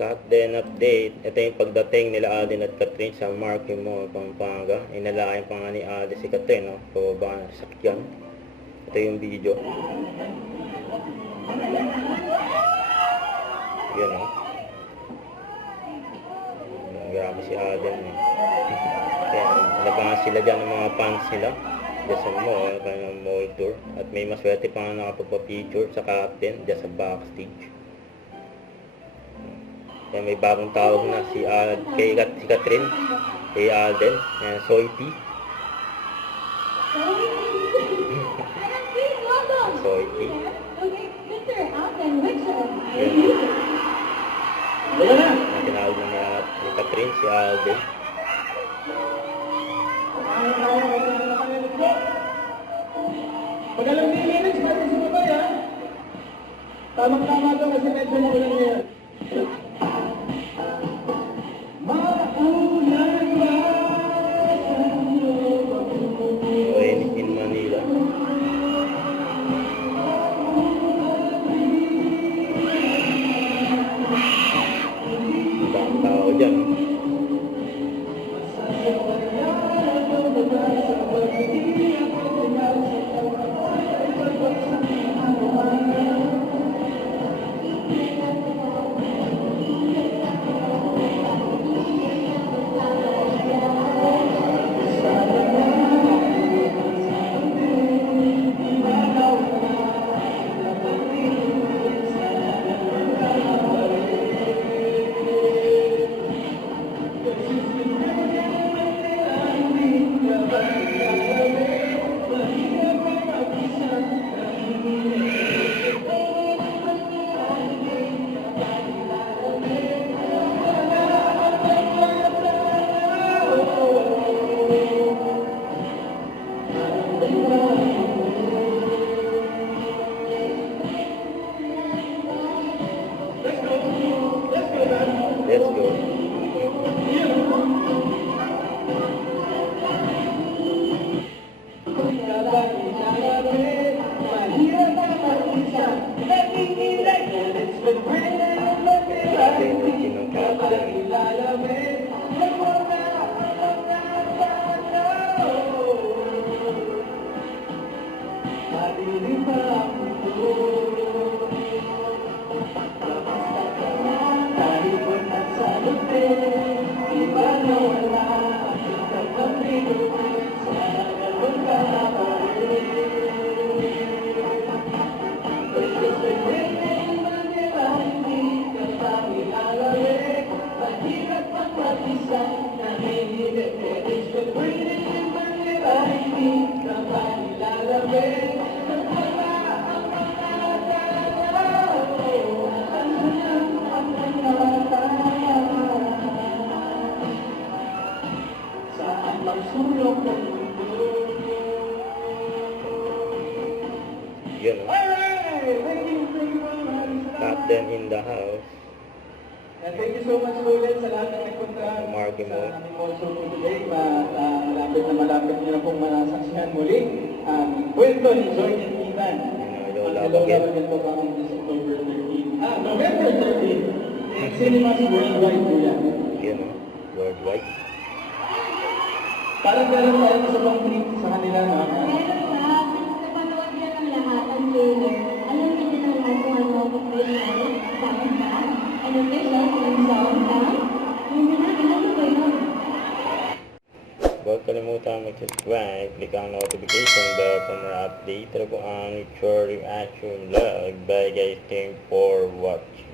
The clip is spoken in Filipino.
Cut then update. Ito yung pagdating nila Alden at Catherine sa Marquee Mall, Pampanga. Inalayan pa nga ni Alden si Catherine, no? Pababa ng sakyan. Ito yung video. Yan, no? Grabe si Alden, eh. Kaya labangan sila dyan ng mga fans nila. Dyan sa mall, kanyang mall tour. At may maswerte pa nga nakapagpa-picture sa Captain dyan sa backstage. Kaya may bagong tawag na si Catherine, kay Alden, Soity. Soity. Yan. Tinawag na ni Catherine, si Alden. Pag alam ni Linux, pati si Babay, ha? Tamang-tama ito kasi medyo makulang niya. In Manila. Ang tao dyan. Let's go. Yun, no? Captain in the house. And thank you so much ulit sa lahat ng nagpunta Marquee Mall. sa aming mall show today. Malapit nyo na pong masaksihan muli ang kwento ni Joy and Ethan. Lola Ang Bagay. Lola po kami this October 13. November 13. Cinemas worldwide po yan. Yun, no? Worldwide. Parang meron tayo sa pang treat sa kanila, no? Meron ba? Napanood yan ang lahat ang trailer. Alam niyo din ang lahat kung ano ang trailer. Sound ba? And official yung sound ba? Hindi na, alam mo ba yun? Huwag kalimutan mag-subscribe, click ang notification bell for more update. Ito po ang Chori Action Vlog. Bye guys, thank you for watching.